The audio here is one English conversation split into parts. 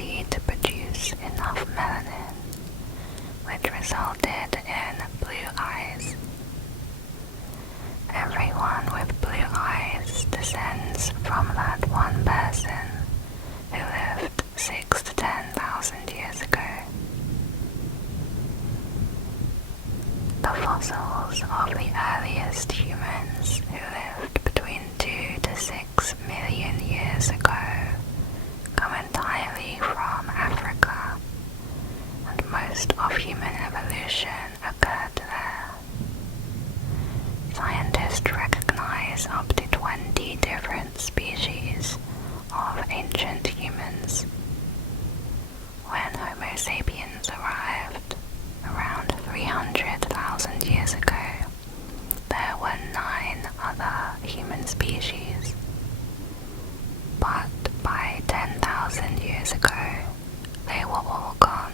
inability to produce enough melanin, which resulted in blue eyes. Everyone with blue eyes descends from that one person who lived 6,000 to 10,000 years ago. The fossils of the earliest humans who lived between 2 to 6 million years ago come entirely from Africa, and most of human evolution occurred there. Scientists recognize up to 20 different species of ancient humans. When Homo sapiens arrived, around 300,000 years ago, there were 9 other human species. But by 10,000 years ago, they were all gone,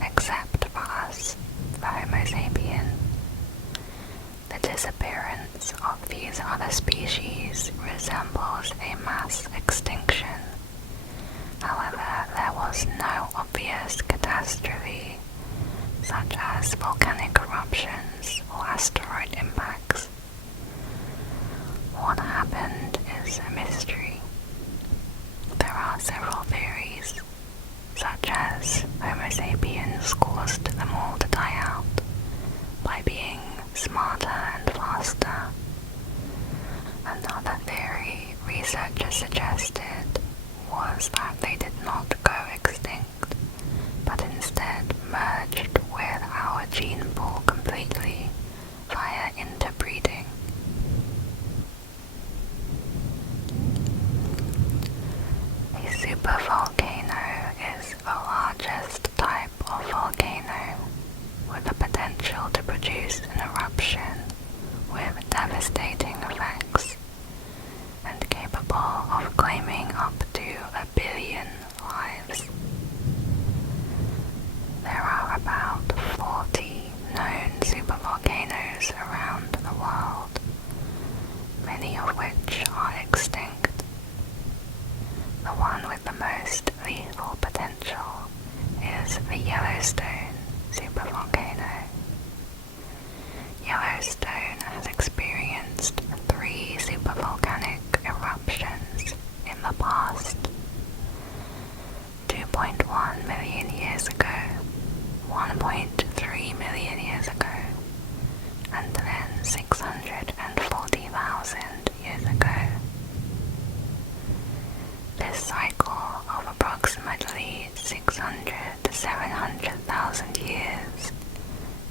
except for us, the Homo sapien. The disappearance of these other species resembles a mass extinction. However, there was no obvious catastrophe, such as volcanic eruptions or asteroid impacts. What happened is a mystery. There are several theories, such as Homo sapiens caused them all to die out by being smarter and faster. Another theory researchers suggested was that they did not go extinct, but instead merged with our gene pool completely via interbreeding. A supervolcano is the largest type of volcano, with the potential to produce an eruption with devastating effects, and capable of claiming up to 1 billion lives. There are about 40 known supervolcanoes around the world, many of which are extinct. The one with the most lethal potential is the Yellowstone supervolcano. Yellowstone has experienced 3 supervolcanic eruptions in the past. 2.1 million years ago, 1.3 million years ago, and then 640,000 years ago. This cycle of approximately 600 to 700,000 years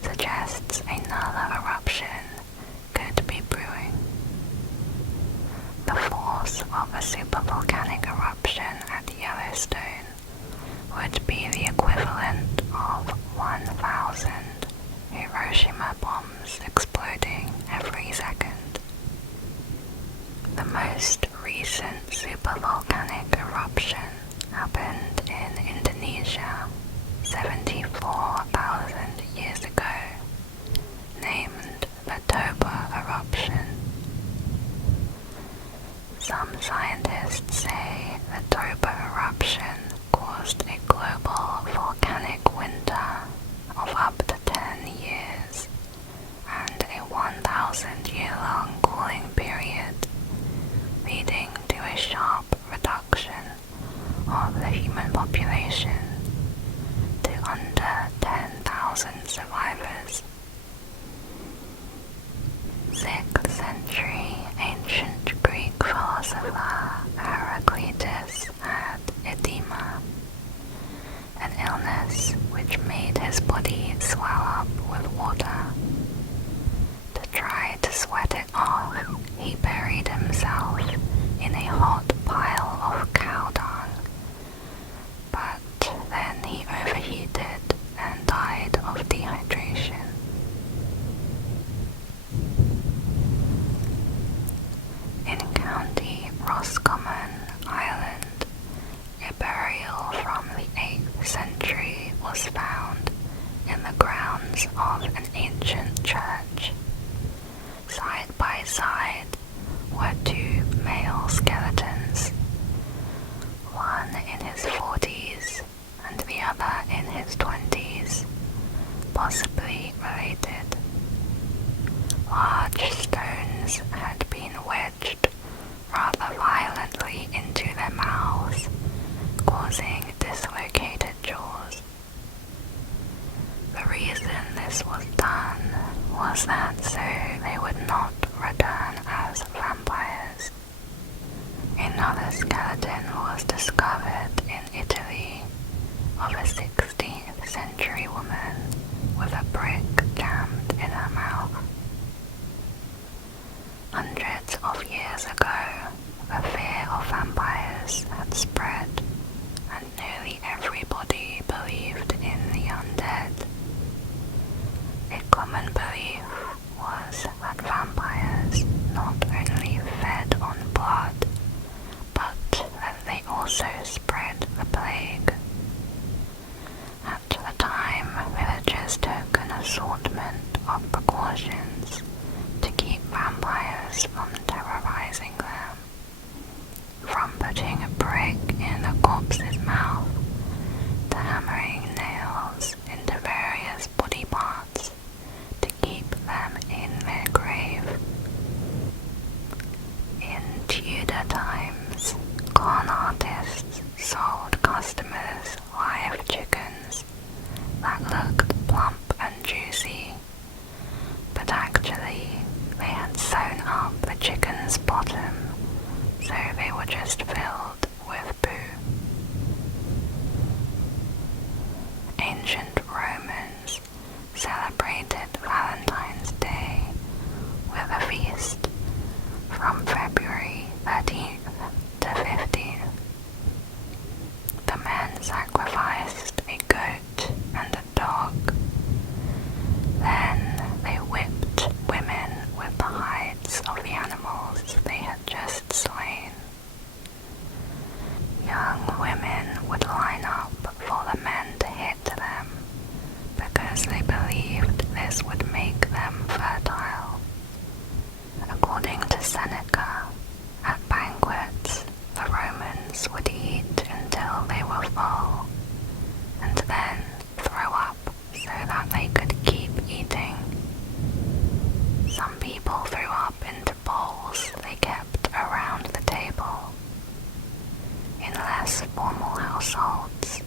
suggests another eruption could be brewing. The force of a supervolcanic eruption at Yellowstone would be the equivalent of 1,000 Hiroshima bombs exploding every second. The most recent supervolcanic eruption happened in Indonesia 74,000 years ago, named the Toba eruption. Some scientists say the Toba eruption caused a global volcanic winter of up to 10 years and a 1,000-year-long cooling period, leading to a sharp reduction of the human was discovered in Italy of a 16th century woman with a brick jammed in her mouth. Hundreds of years ago, the fear of vampires had spread, and nearly everybody believed in the undead. A common belief was that vampires not only fed on blood, but that they also spread the plague. At the time, villagers took an assortment of precautions to keep vampires from terrorizing them. From putting a brick in a corpse's mouth to hammering nails into various body parts to keep them in their grave. In Tudor times, con artists sold customers live chickens that looked plump and juicy, but actually they had sewn up the chicken's bottom so they were just filled with poo. Ancient Romans celebrated Valentine's Day with a feast from February 13th to 15th. The men sacrificed a goat and a dog. Then they whipped women with the hides of the animals they had just slain. Young women would line up for the men to hit them because they believed this would make them fertile. According to Seneca, at banquets, the Romans would eat until they were full, and then throw up so that they could keep eating. Some people threw up into bowls they kept around the table. In less formal households,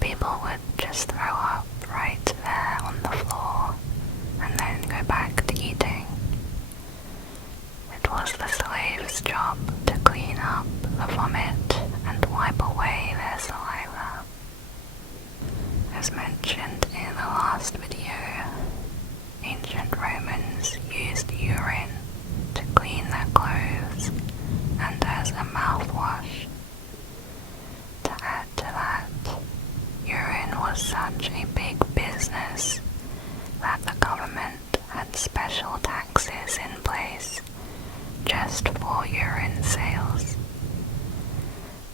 people would just throw up right there on the floor and then go back to eating. It was the slaves' job to clean up the vomit and wipe away their saliva. As mentioned in the last video, ancient Romans used urine to clean their clothes and as a mouthwash. To add to that, urine was such a big business that the government had special taxes in place just for urine sales.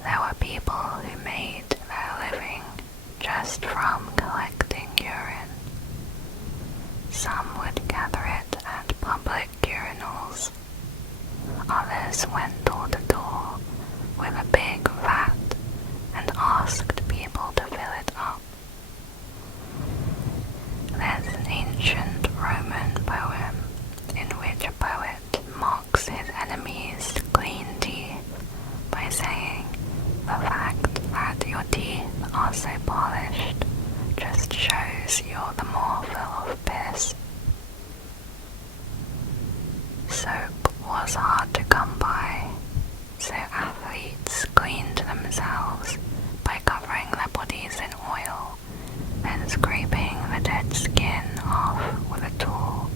There were people who made their living just from collecting urine. Some would gather it at public urinals. Others went door to door with a big vat and asked people to fill it up. There's an ancient Roman poem in which a poet mocks his enemies' clean teeth by saying, "The fact that your teeth are so polished just shows you're the more full of piss." Soap was hard to come by, so athletes cleaned themselves by covering their bodies in oil, then scraping the dead skin off with a tool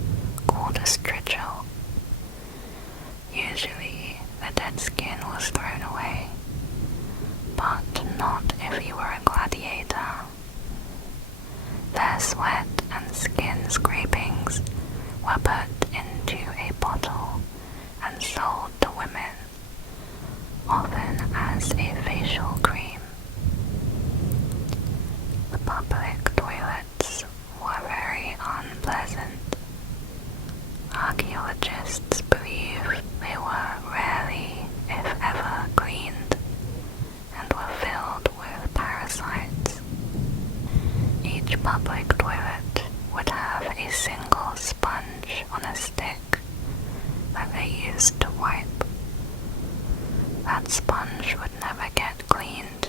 called a strigil. Usually, the dead skin was thrown away, but not if you were a gladiator. Their sweat and skin scrapings were put into a bottle and sold to women, often as a facial cream. The public toilets were very unpleasant. Archaeologists believe they were rarely, if ever, cleaned and were filled with parasites. Each public toilet would have a single sponge on a stick that they used to wipe. That sponge would never get cleaned,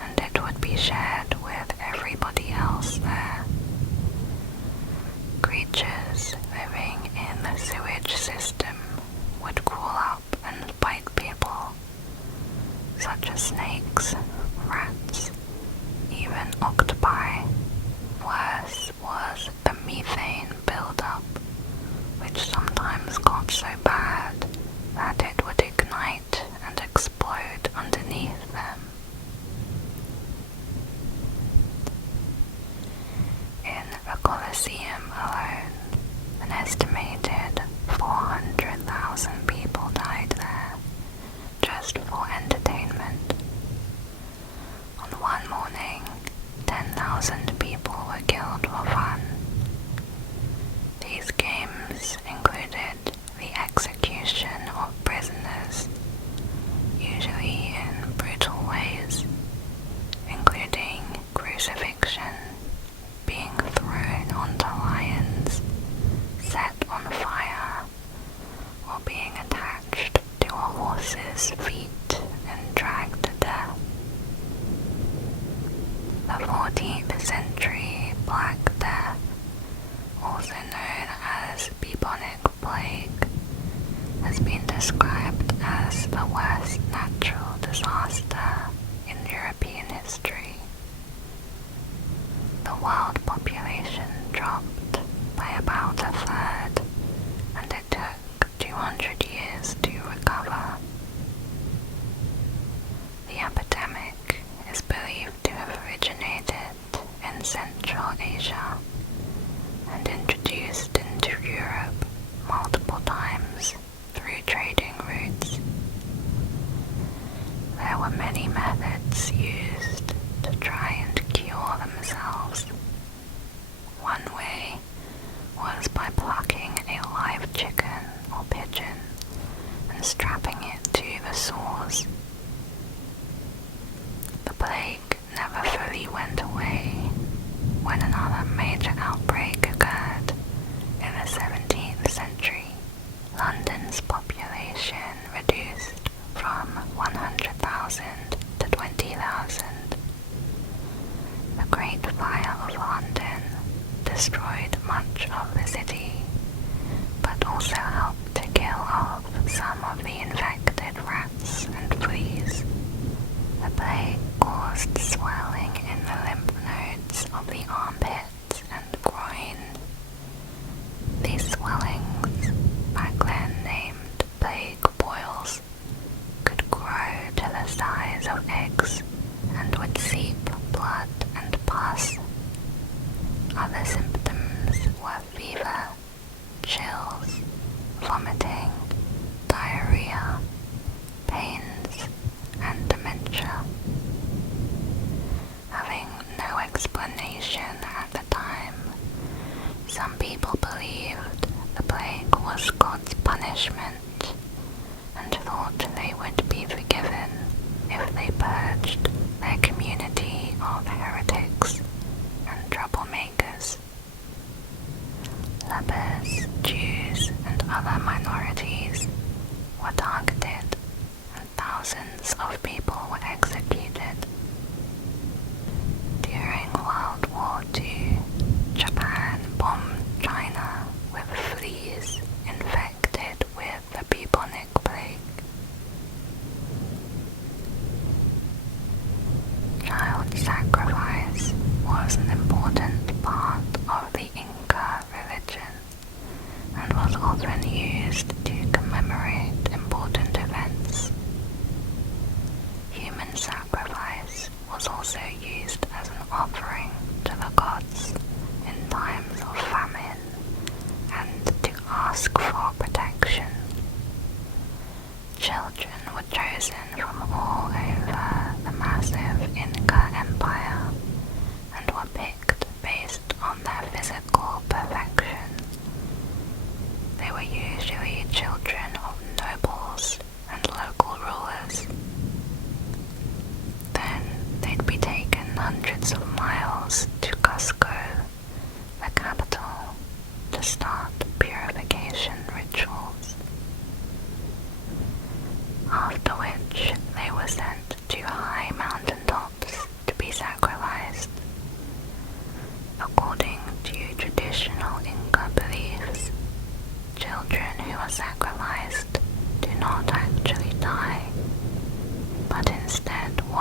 and it would be shared with everybody else there. Creatures living in the sewage system would crawl up and bite people. such as snakes, rats, even octopi. Worse was the methane buildup, which sometimes got so bad that it would ignite and explode underneath them. In the Colosseum alone, an estimated 400,000 people died there, just for entertainment. On one morning, 10,000 people were killed for fun. These games included the execution of prisoners, usually in brutal ways, including crucifixion, being thrown onto lions, set on fire, or being attached to a horse's feet and dragged to death. The 14th century Black Death, also known as bubonic plague, has been described as the worst natural disaster in European history. The world population dropped by about a third, and it took 200 years to recover. The epidemic is believed to have originated in Central Asia and introduced into Europe multiple times through trading routes. There were many methods used to try and cure themselves. One way was by plucking a live chicken or pigeon and strapping it to the sores. The plague never fully went away when another major outbreak occurred in the 17th century. London's population reduced from 100,000 to 20,000. The Great Fire of London destroyed much of the city, but also helped to kill off some of the infected rats and fleas. The plague caused swelling in the lymph nodes of the armpits and groin. These swellings, back then named plague boils, could grow to the size of eggs and would seep blood and pus. Other symptoms were fever, chills, vomiting, diarrhea, pains, and dementia. Having no explanation at the time, some people believed the plague was God's punishment and thought they would be forgiven if they purged their community of heretics and troublemakers. Lepers, Jews, and other minorities were targeted, and thousands of people were executed. During World War II, Japan bombed China with fleas infected with the bubonic plague. Child sacrifice was an important part of the Inca religion and was often used to commemorate important events. Human sacrifice was also used as an offering to the gods in times of famine and to ask for protection. Children were chosen from all over the massive Inca Empire and were picked based on their physical perfection. They were usually children of nobles and local rulers. Then they'd be taken hundreds of miles to Cusco, the capital, to start purification rituals. After which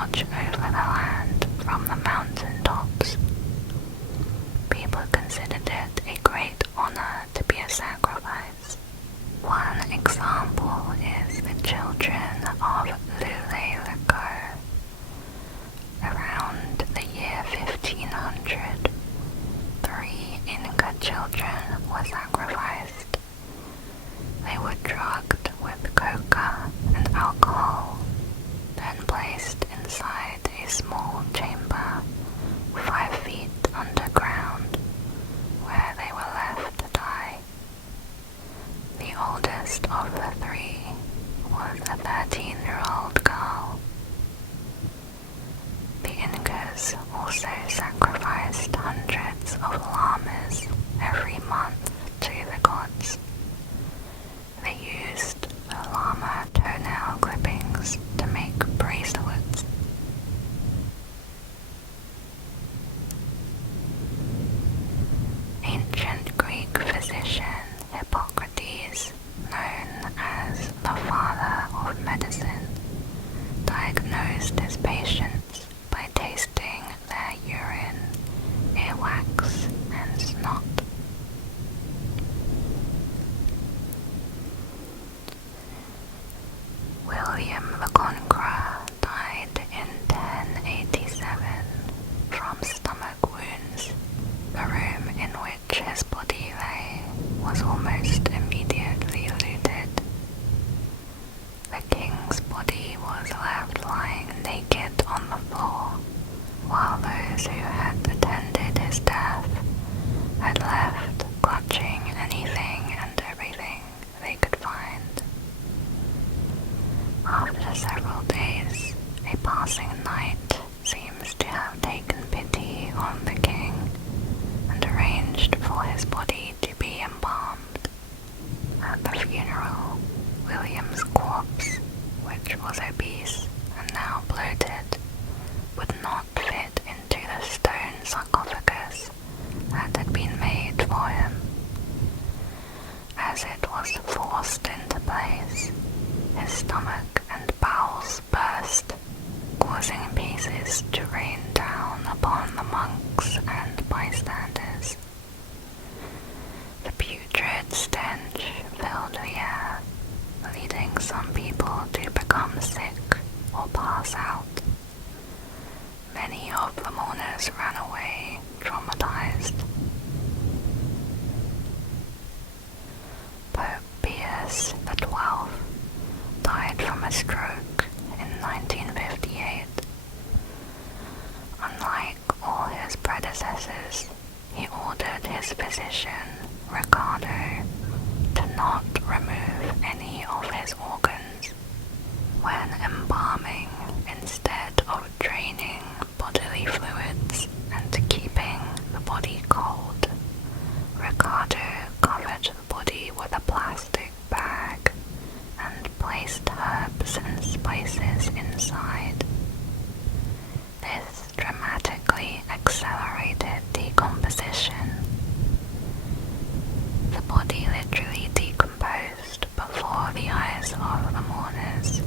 watch over the land from the mountain tops. People considered it a great honor to be a sacrifice. One example is the children of Laogai. Around the year 1500, 3 Inca children were sacrificed. They were drugged with coca and alcohol, then placed inside a small chamber 5 feet underground, where they were left to die. The oldest of the 3 was a 13-year-old girl. The Incas also sacrificed hundreds of llamas every month to the gods. They used the llama toenail clippings to make bracelets. Ancient Greek physician Hippocrates, known as the father of medicine, diagnosed his patients by tasting their urine, earwax, and snot. William the Conqueror died in 1087 from stomach wounds. The room in which his body lay was almost immediately looted. The king's body was left lying naked on the floor, while those who had attended his death had left clutching anything and everything they could find. After several days, a passing knight seems to have taken pity on the king and arranged for his body to be embalmed. At the funeral, William's corpse, which was obese and now bloated, would not fit into the stone sarcophagus that had been made for him. As it was forced into place, his stomach and bowels burst, causing pieces to rain down upon the monks and bystanders. The putrid stench filled the air, leading some people to become sick or pass out. Many of the mourners ran away, traumatized. Pope Pius XII died from a stroke in 1958. Unlike all his predecessors, he ordered his physician, Ricardo, to not remove any of his organs. When embalming, instead of draining bodily fluids and keeping the body cold, Ricardo covered the body with a plastic bag and placed herbs and spices inside. This dramatically accelerated decomposition. The body literally decomposed before the eyes of the mourners,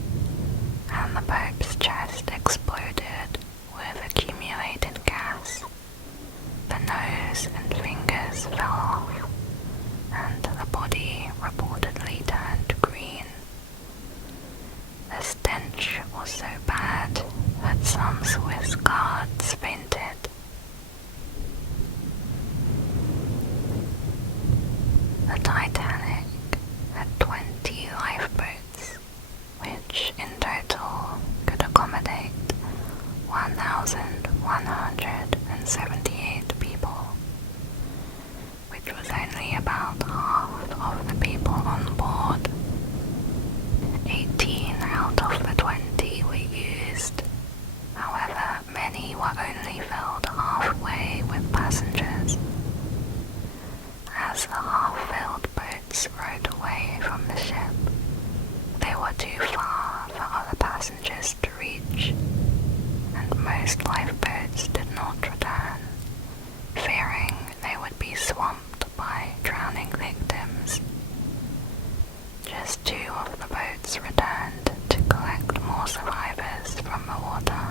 and the Pope's chest exploded with accumulated gas. The nose and fingers fell off, and the body reportedly turned green. The stench was so bad that some Swiss guards fainted. The Titanic had 20 lifeboats, which in total could accommodate 1,178 people, which was only about half of the people on board. 18 out of the 20 were used. However, many were only filled halfway with passengers. As the half-filled boats rowed away from the ship, they were too far for other passengers to reach, and most lifeboats did not return. water.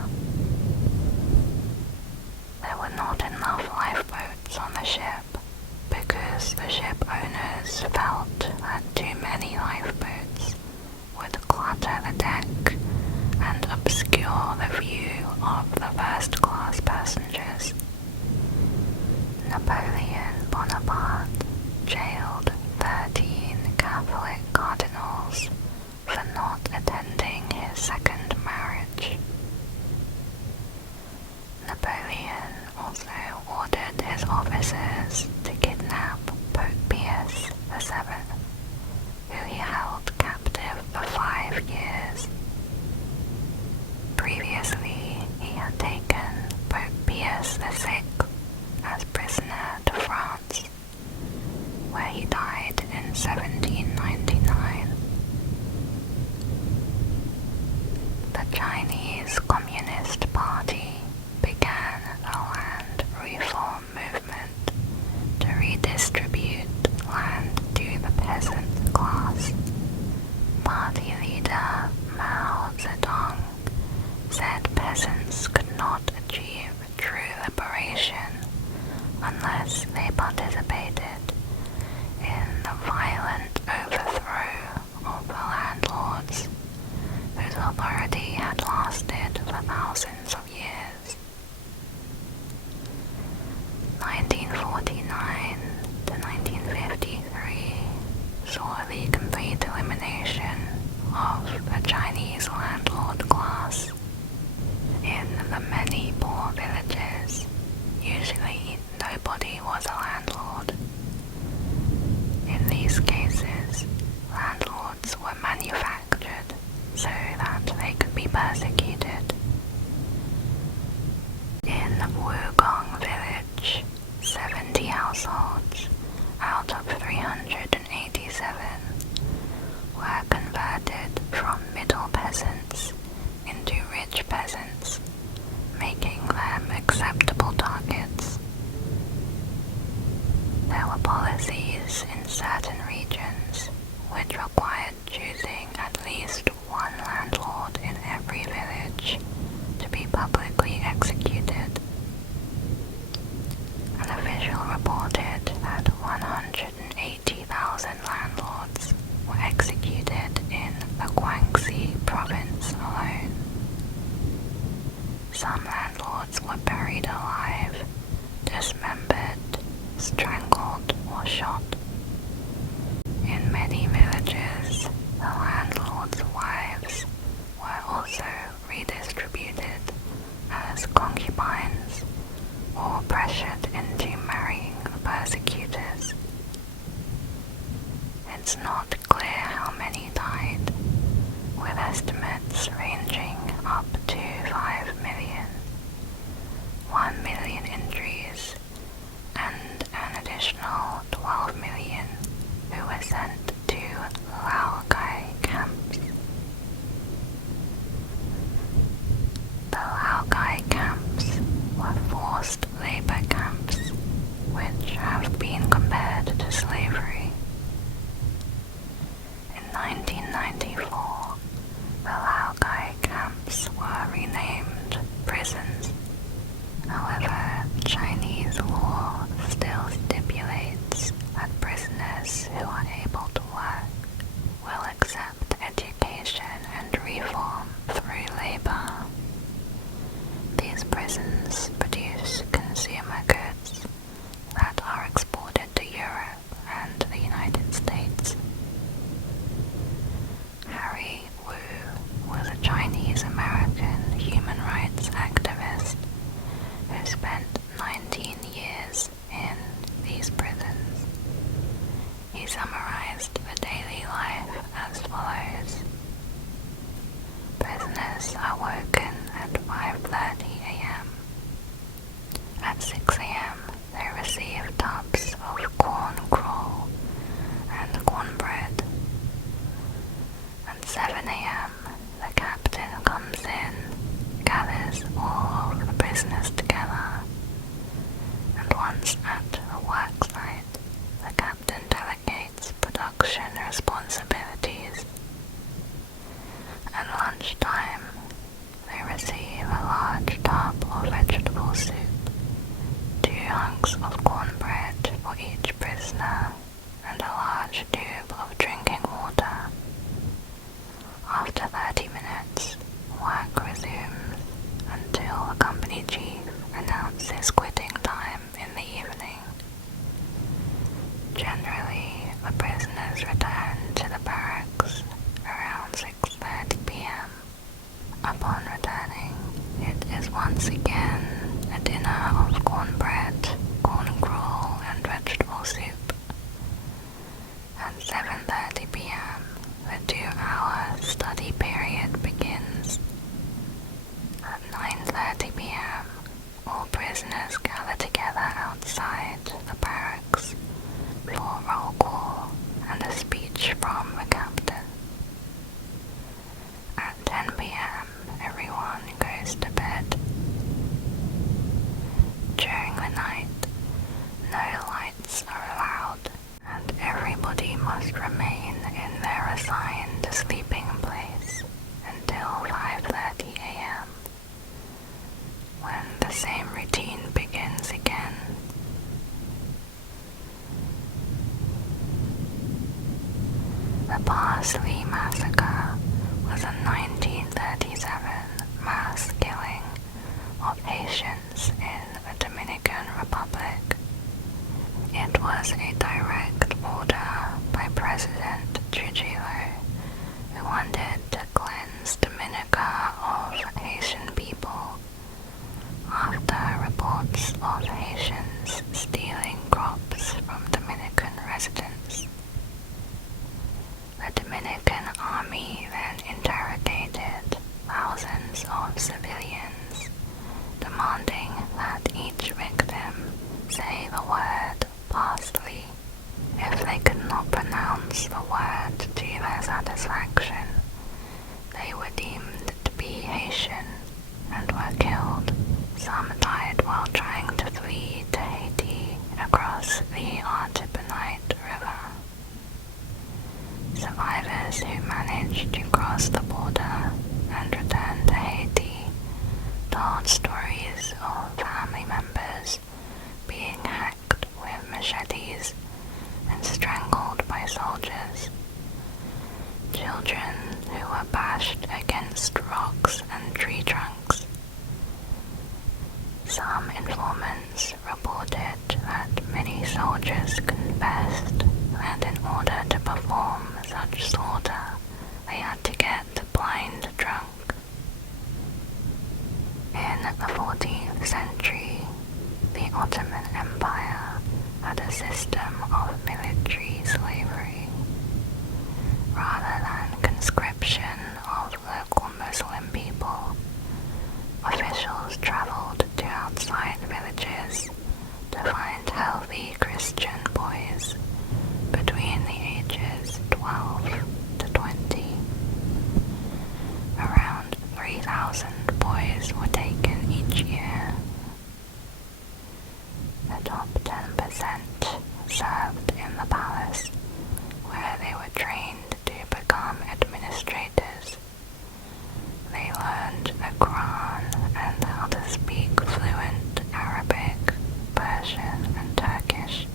There were not enough lifeboats on the ship because the ship owners felt that too many lifeboats would clutter the deck and obscure the view of the first-class passengers. Napoleon Bonaparte jailed 13 Catholic cardinals for not attending his second marriage. Napoleon also ordered his officers to kidnap Pope Pius VII, who he held captive for 5 years. Previously, he had taken Pope Pius VI as prisoner to France, where he died in 1799. The Chinese Communist Party began the land reform movement to redistribute land to the peasant class. Party leader Mao Zedong said peasants could not achieve true liberation unless they participated in the violent overthrow of the landlords, whose authority had lasted for thousands of years. 1949 to 1953 saw the complete elimination of the Chinese landlord class. In the many poor villages, usually nobody was a landlord. In these cases, landlords were manufactured so that they could be persecuted. In Wugong village, 70 households out of 387 were converted from middle peasants into rich peasants, making them acceptable targets. There were policies in certain regions which required choosing at least one landlord in every village to be publicly executed. An official reported that 180,000 landlords were executed in the Guangxi province alone. Some landlords were buried alive, dismembered, strangled, or shot. In many villages, the landlords' wives were also redistributed as concubines or pressured into marrying the persecutors. It's not clear how many died, with estimates ranging up to 5 million, 1 million injuries, and an additional 12 million who were sent to Laogai camps. The Laogai camps were forced labor camps, which have been compared to slavery. In 1994, the Laogai camps were renamed prisons. However, Chinese law still stipulates that prisoners who are able to work will accept education and reform through labor. These prisons produce consumer goods that are are exported to Europe and the United States. his quitting time in the evening. Generally, the prisoners returned to the barracks around 6:30 p.m. Upon returning, it is once again a dinner of cornbread, corn gruel, and vegetable soup. At 7:30 p.m., the 2-hour study period begins. At 9:30 p.m., all prisoners gather together outside the barracks for roll call and a speech from the captain. At 10 p.m., everyone goes to bed. During the night, no lights are allowed, and everybody must remain in their assigned sleeping place until 5:30 a.m., when the same routine begins again. The Parsley Massacre was a 1937 mass killing of Haitians in the Dominican Republic. It was a direct order by President Trujillo, who wanted to cleanse Dominica of Haitian people after reports of Haitians stealing crops from Dominican residents. The Dominican army then interrogated thousands of civilians, demanding that each victim say the word parsley. If they could not pronounce the word to their satisfaction, they were deemed to be Haitian and were killed. Some died while trying to flee to Haiti across the Artibonite River. Survivors who managed to cross the border and return to Haiti told stories of family members being hacked with machetes and strangled by soldiers, children who were bashed against rocks and tree trunks. Some informants reported that many soldiers confessed that in order to perform such slaughter, they had to get blind drunk. In the 14th century, the Ottoman Empire had a system of military slavery. Rather than conscription of local Muslim people, officials traveled to outside villages to find healthy Christian boys between the ages 12 to 20. Around 3,000 boys were taken each year. The top 10% served in the palace, where they were trained to become administrators. They learned the Quran and how to speak fluent Arabic, Persian, and Turkish.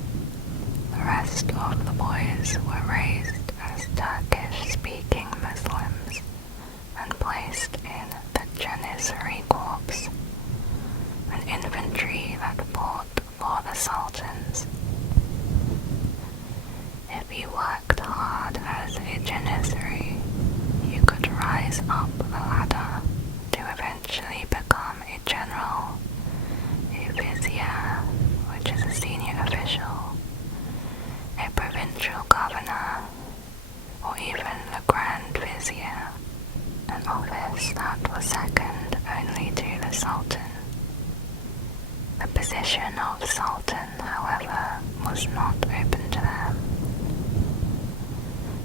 The rest of the boys were raised as Turkish-speaking Muslims and placed in the Janissary Corps, an infantry that fought for the sultans. If you worked hard as a Janissary, you could rise up the ladder to eventually become a general, a vizier, which is a senior official, a provincial governor, or even the Grand Vizier, an office that was second only to the Sultan. The position of Sultan, however, was not open to them.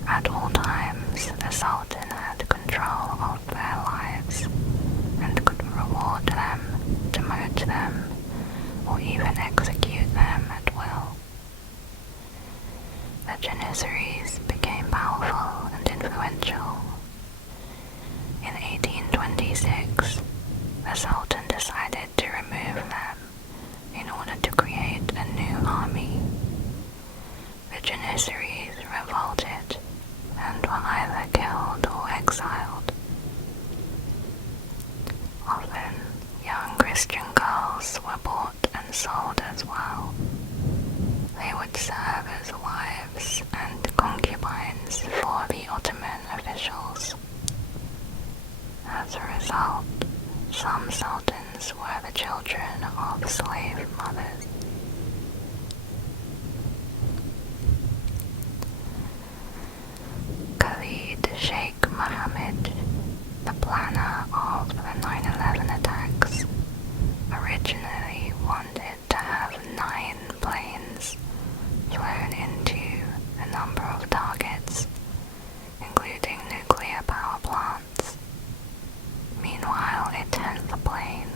At all times, the Sultan had control of their lives and could reward them, demote them, or even execute them at will. The Janissaries became powerful and influential. In 1826, the Sultan decided to remove them in order to create a new army. The Janissaries revolted and were either killed or exiled. Often, young Christian girls were bought sold as well. They would serve as wives and concubines for the Ottoman officials. As a result, some sultans were the children of slave mothers. Khalid Sheikh Mohammed, the planner of the 9/11 attacks, originally wanted to have 9 planes flown into a number of targets, including nuclear power plants. Meanwhile, a 10th plane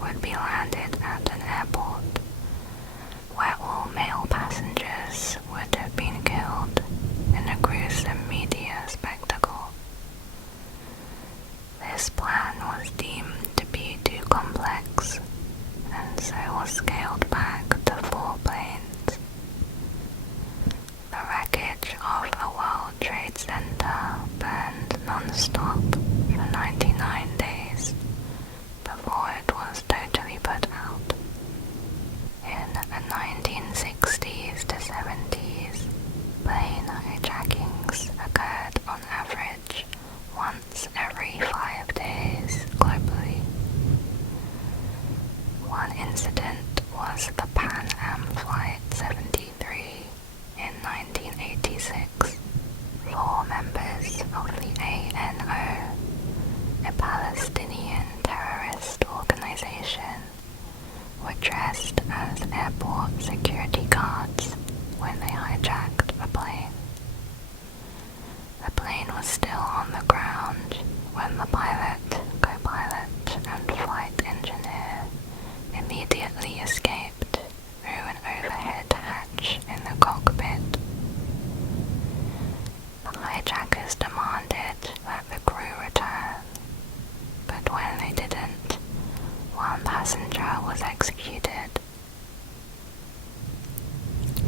would be landed at an airport, where all male passengers would have been killed in a gruesome media spectacle. This plan was deemed to be too complex, and so was scaled back to 4 planes. The wreckage of the World Trade Center burned non-stop for 99 days before it was totally put out. In the 1960s to 70s, plane hijackings occurred on average once every 5 days globally. One incident was the Pan Am Flight 73 in 1986. 4 members of the ANO, a Palestinian terrorist organization, were dressed as airport security guards when they hijacked a plane. The plane was still on the ground when the pilot, co-pilot, and flight engineer immediately escaped through an overhead hatch in the cockpit. The hijackers demanded that the crew return, but when they didn't, one passenger was executed.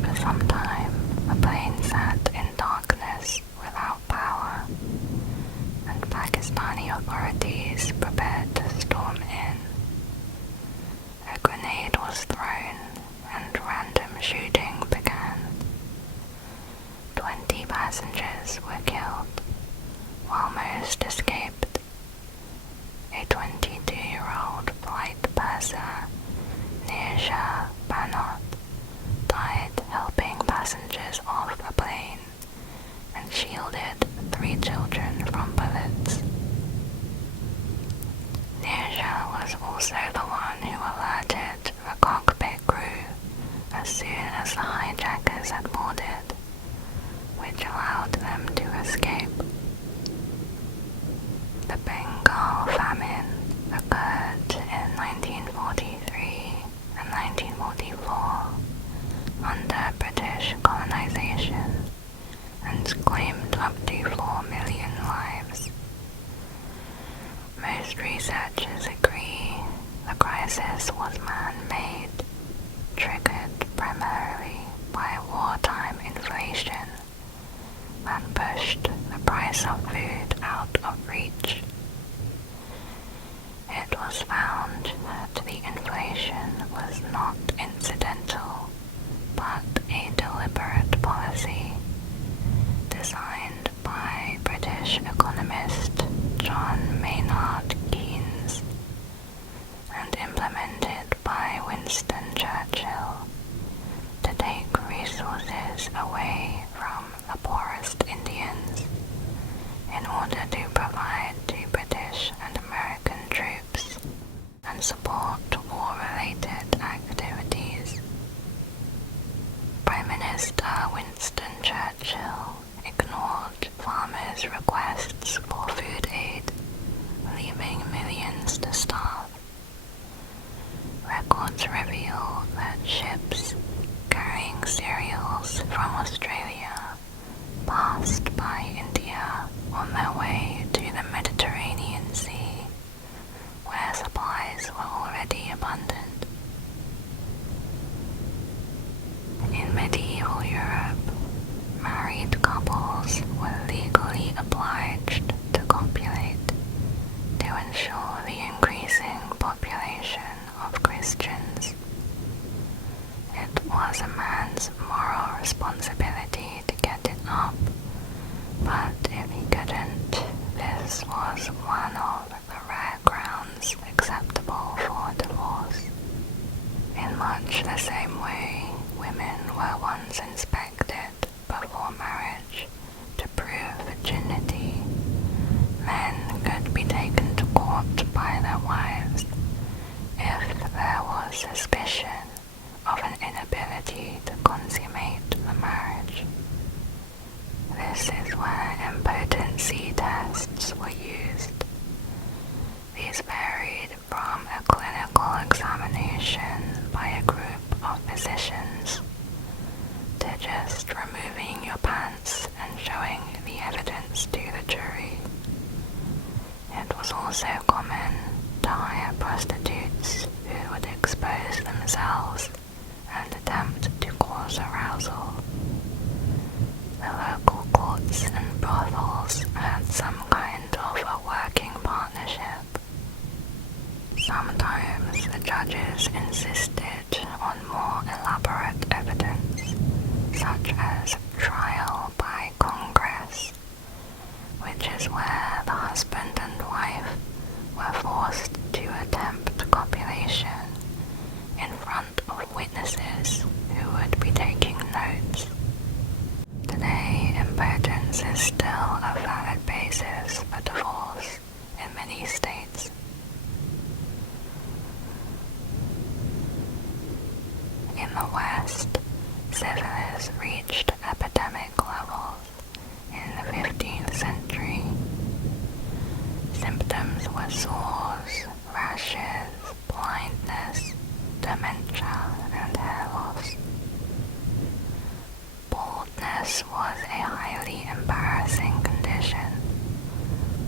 For some time, the plane sat in darkness without power, and Pakistani authorities prepared to storm in. A grenade was thrown and random shooting began. 20 passengers were killed, while most escaped. A 22-year-old flight purser, Nisha Banot, died helping passengers off the plane and shielded 3 children from bullets. Nisha was also the one who alerted the cockpit crew as soon as the hijackers had boarded, which allowed them to escape. The Bengal famine occurred in 1943 and 1944 under British colonization and claimed up to 4 million lives. Most researchers agree the crisis was man-made, triggered primarily by wartime inflation that pushed the price of food out of reach. It was found that the inflation was not incidental, but a deliberate policy designed by British economist John Maynard Keynes and implemented by Winston Churchill to take resources away from the poorest Indians in order to provide to British and American troops and support war-related activities. Prime Minister Winston Churchill ignored farmers' requests for food aid, leaving millions to starve. Records reveal that ships carrying cereals from Australia passed by India on their way to the Mediterranean Sea, where supplies were already abundant. In medieval Europe, married couples were legally obliged to copulate to ensure the increasing population of Christians much the same way women were once inspected before marriage to prove virginity, men could be taken to court by their wives if there was suspicion of an inability to consummate the marriage. This is where impotency tests were used. These varied from a clinical examination by a group of physicians to just removing your pants and showing the evidence to the jury. It was also common to hire prostitutes who would expose themselves and attempt to cause arousal. The local courts and brothels had some kind of a working partnership. Sometimes the judges insisted on more elaborate evidence, such as trial by Congress, which is where the husband and wife were forced to attempt copulation in front of witnesses who would be taking notes. Today, impotence is still a valid basis for divorce in many states. In the West, syphilis reached epidemic levels in the 15th century. Symptoms were sores, rashes, blindness, dementia, and hair loss. Baldness was a highly embarrassing condition.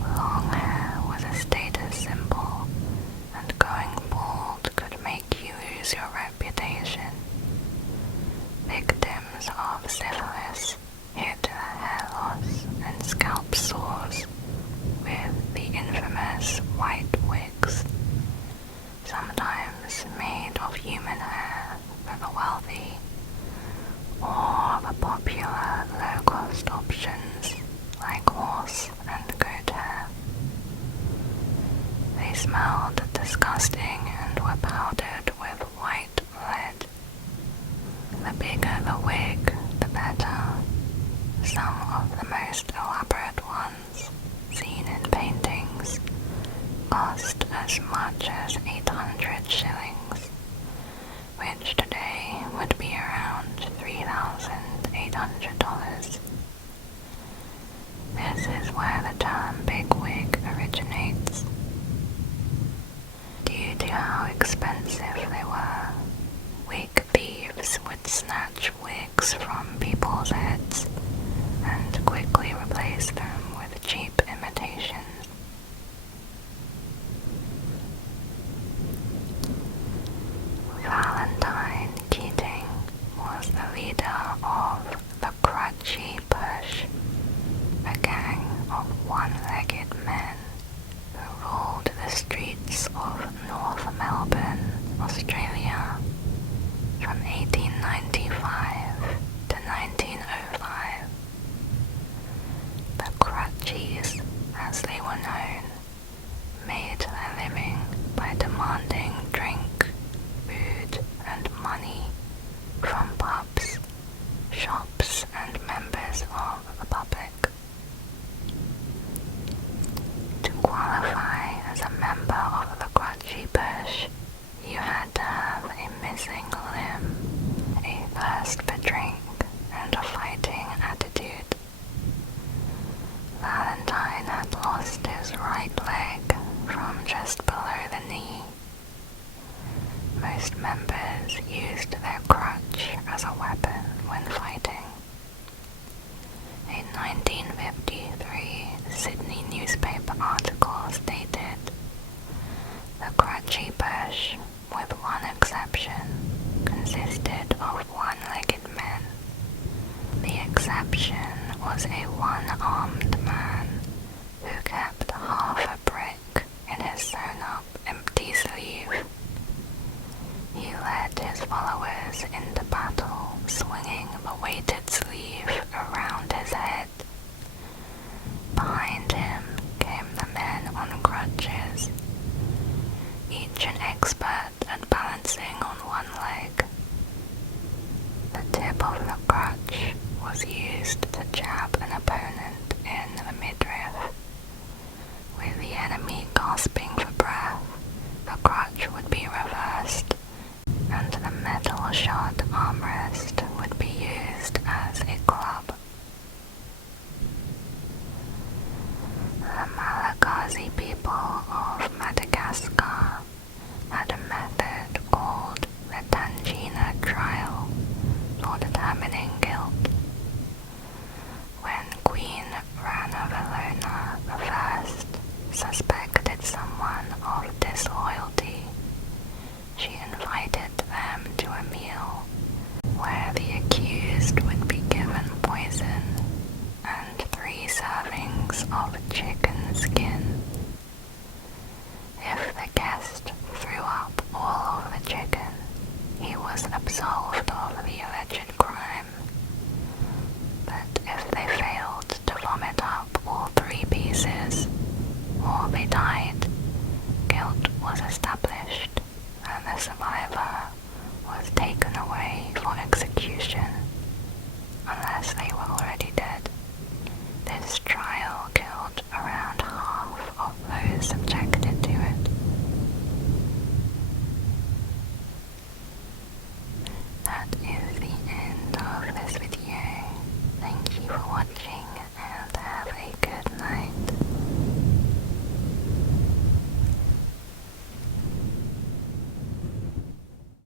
Long hair was a status symbol, and going bald could make you lose your reputation. Victims of syphilis hid their hair loss and scalp sores with the infamous white wigs, sometimes made of human hair for the wealthy, or the popular low-cost options like horse and goat hair. They smelled disgusting and were powdered with white lead. The bigger the wig, the better. Some of the most elaborate ones, seen in paintings, cost as much as 800 shillings, which today would be around $3,800. This is where the term bigwig originates. Due to how expensive they were, wig thieves would snatch wigs from people's heads and quickly replace them with cheap imitations. Valentine Keating was the leader of the Crutchy Push, a gang of one-legged men who ruled the streets of North Melbourne, Australia, from 1895 to 1905. The Crutchies, as they were known, made their living by demanding drink, food, and money from pubs, shops, and members of the public. To qualify as a member of the Crutchy Push, you had to have a missing limb, a thirst for drink, and a fighting attitude. Valentine had lost his right leg from just below the knee. Most members used their crutch as a weapon when fighting. A 1953 Sydney newspaper article stated, "The Crutchy Push, with one exception, consisted of one-legged men. The exception was a one-armed man who kept half a brick in his sewn-up empty sleeve. He led his followers into battle, swinging the weighted sleeve around his head. Behind him came the men on crutches, each an expert at balancing on one leg crutch was used to jab an opponent in the midriff. With the enemy gasping for breath, the crutch would be reversed, and the metal-shod armrest would be used as a club. The Malagasy people of Madagascar had a method called the Tangina trial for determining guilt. When Queen Ranavalona I suspected someone of disloyalty, she invited them to a meal where the accused would be given poison and 3 servings of chicken skin. If the guest threw up all of the chicken, he was absolved of the alleged crime. But if they failed to vomit up all 3 pieces, or they died, guilt was established, and the survivor